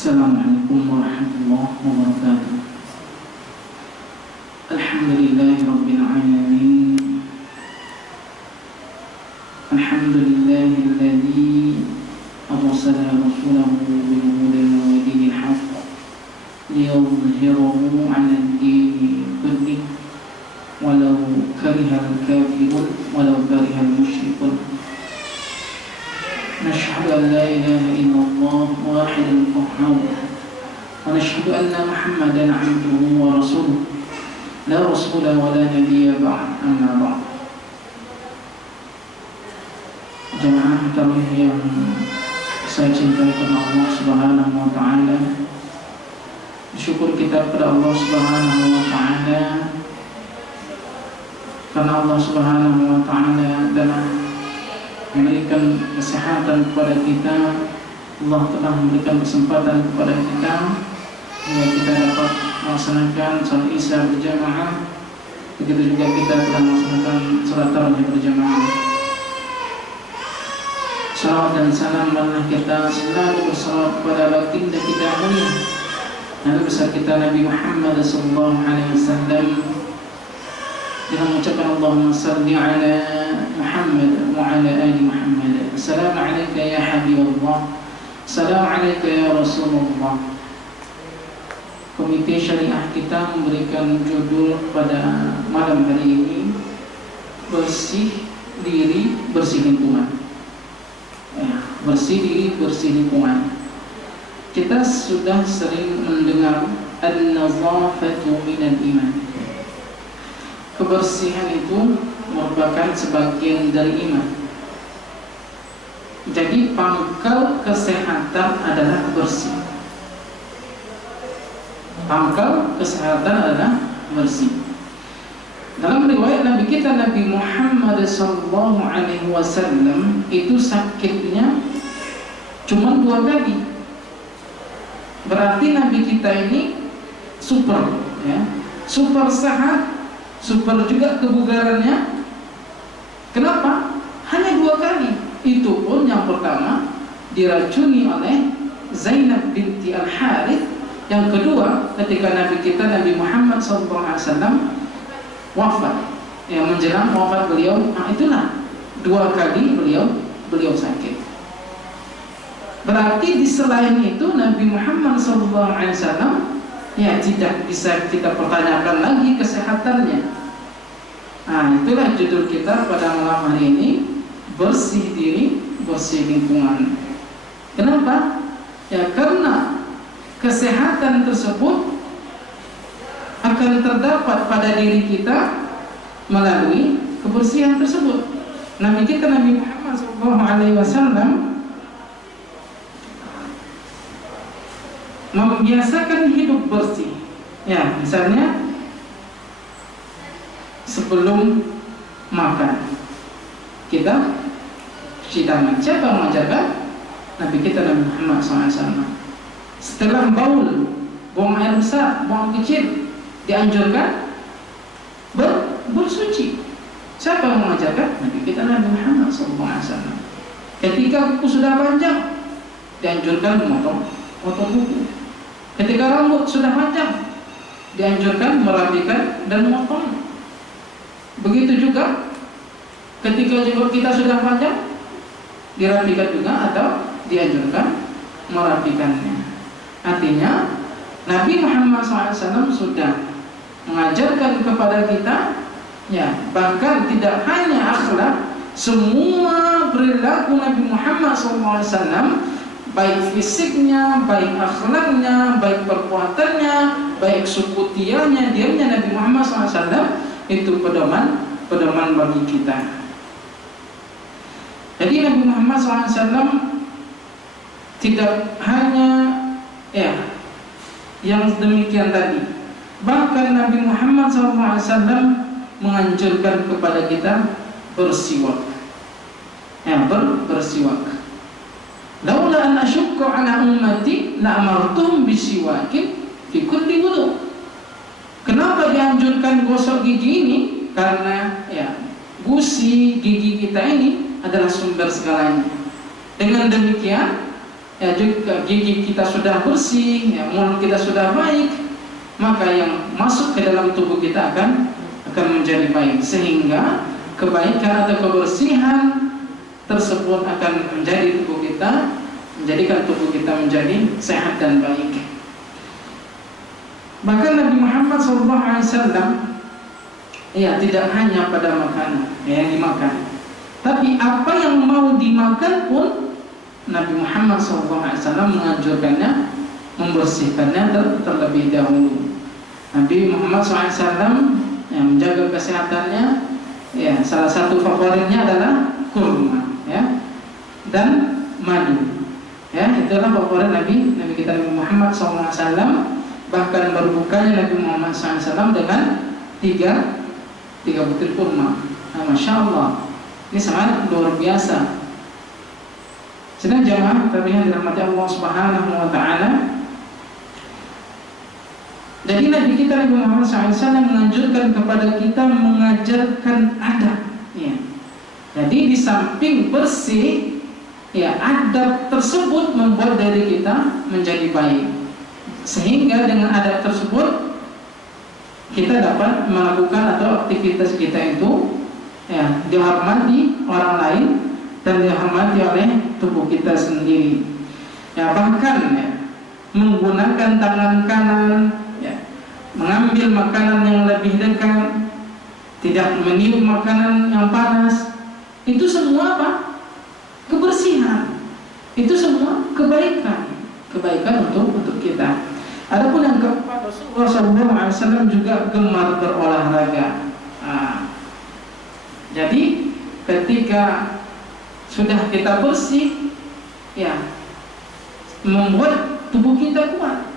Assalamualaikum warahmatullahi wabarakatuh. Alhamdulillahi rabbil alamin. Alhamdulillahilladzi arsala rasulahu bil huda wa dinil haqq liyudhhirahu 'ala ad-dini kullih walau karihal kafirun walau karihal musyrikun. نشهد أن لا إله إلا الله واحد القهار ونشهد أن محمدا عبده ورسوله لا رسول ولا نبي بعد أما بعد. Jemaah kami yang saya cintai kepada Allah Subhanahu wa taala, bersyukur kita kepada Allah Subhanahu wa taala karena Allah Subhanahu wa taala adalah memberikan kesehatan kepada kita. Allah telah memberikan kesempatan kepada kita hingga kita dapat melaksanakan salat Isya berjamaah. Begitu juga kita telah melaksanakan salat tarawih berjamaah. Salawat dan salam marilah kita selalu bersalawat kepada baginda kita mulia, Nabi besar kita Nabi Muhammad sallallahu alaihi wasallam, dengan mengucapkan Allahumma salli ala Muhammad wa ala ali Muhammad. Assalamu alayka ya Habibullah, assalamu alayka ya Rasulullah. Komite Syariah kita memberikan judul pada malam hari ini, bersih diri bersih lingkungan. Bersih diri bersih lingkungan. Kita sudah sering mendengar an-nazafatu minal iman. Kebersihan itu merupakan sebagian dari iman. Jadi pangkal kesehatan adalah bersih. Pangkal kesehatan adalah bersih. Dalam riwayat Nabi kita Nabi Muhammad sallallahu alaihi wasallam itu sakitnya cuma 2 kali. Berarti Nabi kita ini super, ya, super sehat. Super juga kebugarannya. Kenapa? Hanya 2 kali. Itu pun yang pertama diracuni oleh Zainab binti Al-Harith. Yang kedua ketika Nabi kita Nabi Muhammad SAW wafat. Yang menjelang wafat beliau, itulah 2 kali beliau sakit. Berarti di selain itu Nabi Muhammad SAW ya tidak bisa kita pertanyakan lagi kesehatannya. Itulah judul kita pada malam hari ini, bersih diri, bersih lingkungan. Kenapa? Ya karena kesehatan tersebut akan terdapat pada diri kita melalui kebersihan tersebut. Nabi kita Nabi Muhammad SAW membiasakan hidup bersih. Ya, misalnya sebelum makan kita cuci tangan. Siapa yang mengajarkan? Nabi kita Nabi Muhammad SAW. Setelah buang air besar, buang kecil, dianjurkan bersuci. Siapa yang mengajarkan? Nabi kita Nabi Muhammad SAW. Ketika kuku sudah panjang, dianjurkan memotong kuku. Ketika rambut sudah panjang, dianjurkan merapikan dan memotong. Begitu juga ketika jenggot kita sudah panjang, dirapikan juga atau dianjurkan merapikannya. Artinya Nabi Muhammad SAW sudah mengajarkan kepada kita, ya, bahkan tidak hanya akhlak, semua perilaku Nabi Muhammad SAW, baik fisiknya, baik akhlaknya, baik perbuatannya, baik suku tianya, diamnya Nabi Muhammad SAW itu pedoman bagi kita. Jadi Nabi Muhammad SAW tidak hanya yang demikian tadi. Bahkan Nabi Muhammad SAW menganjurkan kepada kita bersiwak. Bersiwak. Laula an asyukku ala ummati la amartuhum bisiwakin fi kulli wudu. Kenapa dianjurkan gosok gigi ini? Karena gusi gigi kita ini adalah sumber segalanya. Dengan demikian ya juga gigi kita sudah bersih, ya, mulut kita sudah baik, maka yang masuk ke dalam tubuh kita akan menjadi baik, sehingga kebaikan atau kebersihan tersebut akan menjadi tubuh kita, menjadikan tubuh kita menjadi sehat dan baik. Bahkan Nabi Muhammad SAW ya tidak hanya pada makanan yang dimakan, tapi apa yang mau dimakan pun Nabi Muhammad SAW menganjurkannya, membersihkannya terlebih dahulu. Nabi Muhammad SAW yang menjaga kesehatannya, ya salah satu favoritnya adalah kurma, ya, dan madu. Ya, itulah favorit Nabi kita Nabi Muhammad SAW. Bahkan berbukanya Nabi Muhammad SAW dengan tiga butir kurma. Nah, Masya Allah, ini sangat luar biasa. Sedang jamaah yang dirahmati Allah Subhanahu wa Ta'ala. Jadi Nabi kita Nabi Muhammad SAW menganjurkan kepada kita mengajarkan adab. Ya. Jadi di samping bersih, ya adab tersebut membuat diri kita menjadi baik. Sehingga dengan adab tersebut kita dapat melakukan atau aktivitas kita itu ya dihormati orang lain dan dihormati oleh tubuh kita sendiri. Ya bahkan ya, menggunakan tangan kanan, ya, mengambil makanan yang lebih dekat, tidak meniup makanan yang panas, itu semua apa? Kebersihan. Itu semua kebaikan untuk kita. Adapun yang keempat, Rasulullah SAW juga gemar berolahraga. Jadi ketika sudah kita bersih, ya membuat tubuh kita kuat.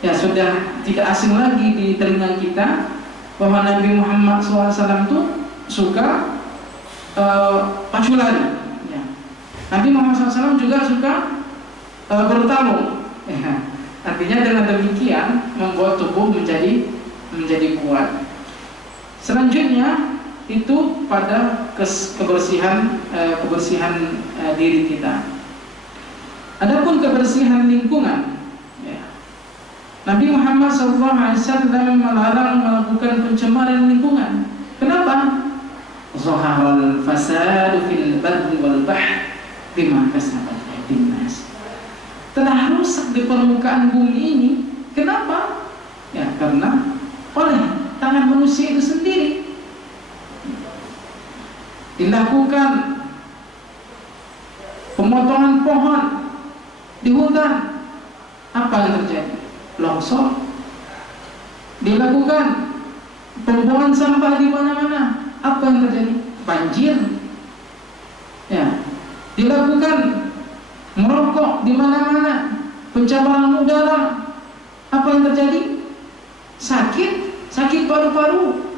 Ya sudah tidak asing lagi di telinga kita bahwa Nabi Muhammad SAW itu suka pacu lari. Ya. Nabi Muhammad SAW juga suka bertarung. Ya. Artinya dengan demikian membuat tubuh menjadi kuat. Selanjutnya itu pada kebersihan diri kita. Adapun kebersihan lingkungan, ya. Nabi Muhammad SAW melarang melakukan pencemaran lingkungan. Kenapa? Zaharal fasad fil barri wal bahr bima kasabat aydin nas. Telah rusak di permukaan bumi ini. Kenapa? Ya karena oleh tangan manusia itu sendiri. Dilakukan pemotongan pohon di hutan, apa yang terjadi? Longsor. Dilakukan pembuangan sampah di mana-mana, apa yang terjadi? Banjir. Ya. Dilakukan merokok di mana-mana, pencemaran udara, apa yang terjadi? Sakit paru-paru.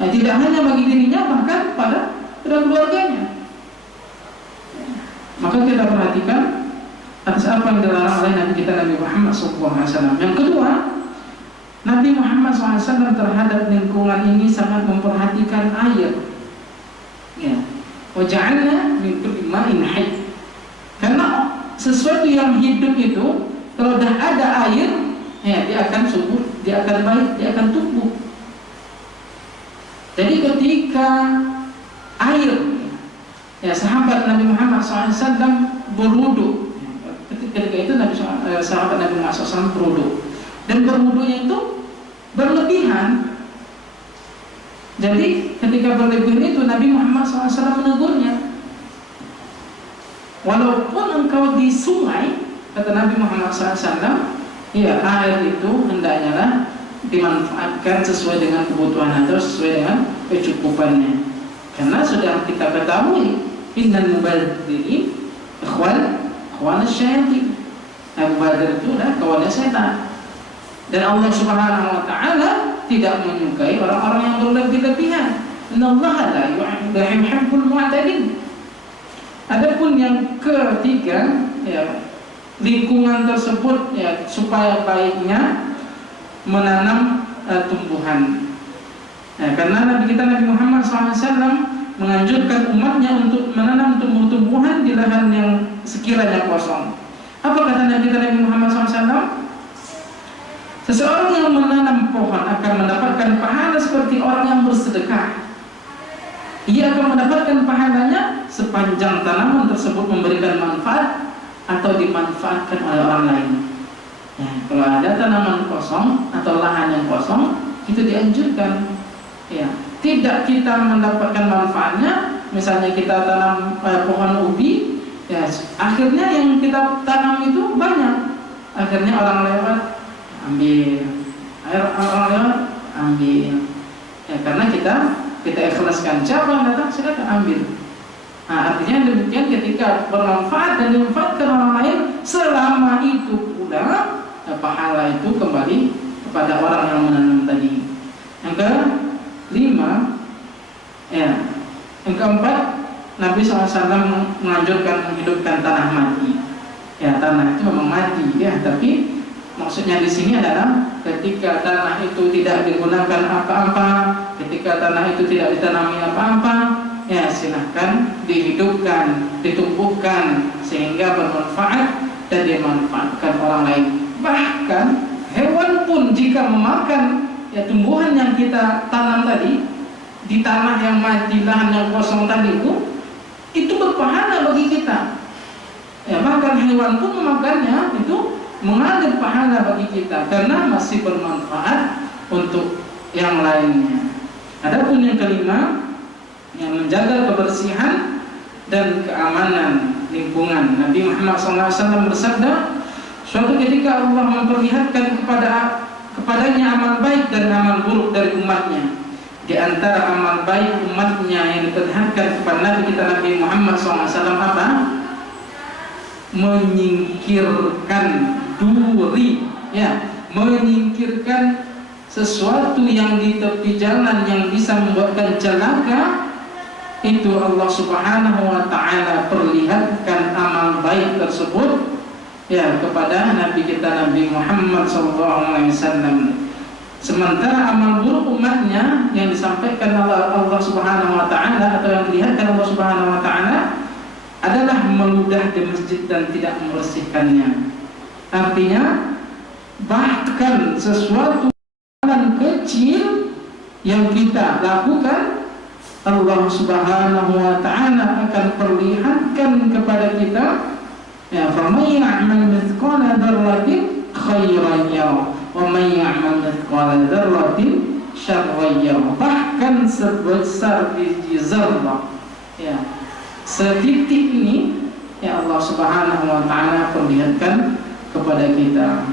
Nah, tidak hanya bagi dirinya, bahkan pada keluarganya. Maka kita perhatikan atas apa yang dilarang oleh Nabi kita Nabi Muhammad SAW. Yang kedua, Nabi Muhammad SAW terhadap lingkungan ini sangat memperhatikan air. Ya, waja'alna min kulli ma'in hayy. Karena sesuatu yang hidup itu kalau dah ada air, ya dia akan subur, dia akan baik, dia akan tumbuh. Jadi ketika air, ya sahabat Nabi Muhammad SAW berwudu. Ketika itu sahabat Nabi Muhammad SAW berwudu, dan berwudunya itu berlebihan. Jadi ketika berlebihan itu Nabi Muhammad SAW menegurnya. Walaupun engkau di sungai, kata Nabi Muhammad SAW, ya air itu hendaknya lah dimanfaatkan sesuai dengan kebutuhan atau sesuai dengan kecukupannya. Karena sudah kita ketahui, innal mubadziri ikhwan syayatin. Mubadzir itu adalah kawannya setan. Dan Allah Subhanahu wa Ta'ala tidak menyukai orang-orang yang berlebih-lebihan. Innallaha la yuhibbul mu'tadin. Adapun yang ketiga, ya, lingkungan tersebut ya supaya baiknya menanam tumbuhan. Ya, karena Nabi kita Nabi Muhammad SAW menganjurkan umatnya untuk menanam tumbuh-tumbuhan di lahan yang sekiranya kosong. Apa kata Nabi Muhammad SAW? Seseorang yang menanam pohon akan mendapatkan pahala seperti orang yang bersedekah. Ia akan mendapatkan pahalanya sepanjang tanaman tersebut memberikan manfaat atau dimanfaatkan oleh orang lain. Ya, kalau ada tanaman kosong atau lahan yang kosong, itu dianjurkan. Ya, tidak kita mendapatkan manfaatnya, misalnya kita tanam pohon ubi, ya, akhirnya yang kita tanam itu banyak. Akhirnya orang lewat ambil, orang lewat ambil. Ya, karena kita ikhlaskan, siapa yang datang silakan ambil. Nah, artinya demikian, ketika bermanfaat dan dimanfaatkan orang lain, selama itu pula pahala itu kembali kepada orang yang menanam tadi. Yang kelima, ya, yang keempat, Nabi SAW menganjurkan menghidupkan tanah mati. Ya, tanah itu memang mati, ya, tapi maksudnya di sini adalah ketika tanah itu tidak digunakan apa-apa, ketika tanah itu tidak ditanami apa-apa, ya silahkan dihidupkan, ditumbuhkan sehingga bermanfaat dan dimanfaatkan orang lain. Bahkan hewan pun jika memakan ya tumbuhan yang kita tanam tadi di tanah yang mati, lahan yang kosong tadi itu berpahala bagi kita. Ya, bahkan hewan pun memakannya itu mengalir pahala bagi kita karena masih bermanfaat untuk yang lainnya. Adapun yang kelima, yang menjaga kebersihan dan keamanan lingkungan. Nabi Muhammad SAW bersabda, suatu ketika Allah memperlihatkan kepadanya amal baik dan amal buruk dari umatnya. Di antara amal baik umatnya yang diperlihatkan kepada Nabi kita Nabi Muhammad SAW apa? Menyingkirkan duri, ya, menyingkirkan sesuatu yang di tepi jalan yang bisa membuatkan celaka. Itu Allah Subhanahu wa ta'ala perlihatkan amal baik tersebut ya kepada Nabi kita Nabi Muhammad SAW. Sementara amal buruk umatnya yang disampaikan Allah Subhanahu wa ta'ala atau yang dilihatkan Allah Subhanahu wa ta'ala adalah meludah di masjid dan tidak membersihkannya. Artinya bahkan sesuatu yang kecil yang kita lakukan, Allah Subhanahu wa ta'ala akan perlihatkan kepada kita, ya, faman ya'mal mithqala dzarratin khairan yarah wa man ya'mal mithqala dzarratin syarran yarah. Bahkan sebesar biji zarrah, ya, setitik ini, ya, Allah Subhanahu wa ta'ala perlihatkan kepada kita.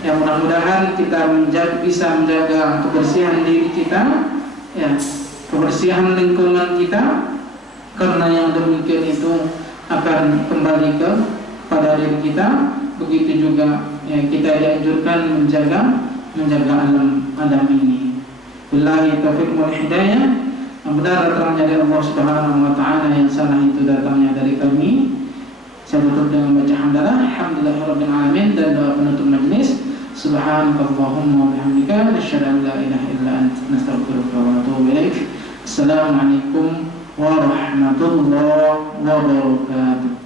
Ya, mudah-mudahan kita bisa menjaga kebersihan diri kita, ya, kebersihan lingkungan kita, karena yang demikian itu akan kembali kepada diri kita. Begitu juga ya, kita dianjurkan menjaga alam ini. Billahi taufiq wal hidayah. Yang benar datang dari Allah Subhanahu wa ta'ala, yang salah itu datangnya dari kami. Saya tutup dengan baca hamdalah, alhamdulillahirabbil alamin, dan doa penutup majlis. Subhanakallahumma wa bihamdika asyhadu an la ilaha illa anta nastaghfiruka wa natubu ilaik. Assalamualaikum warahmatullahi wabarakatuh.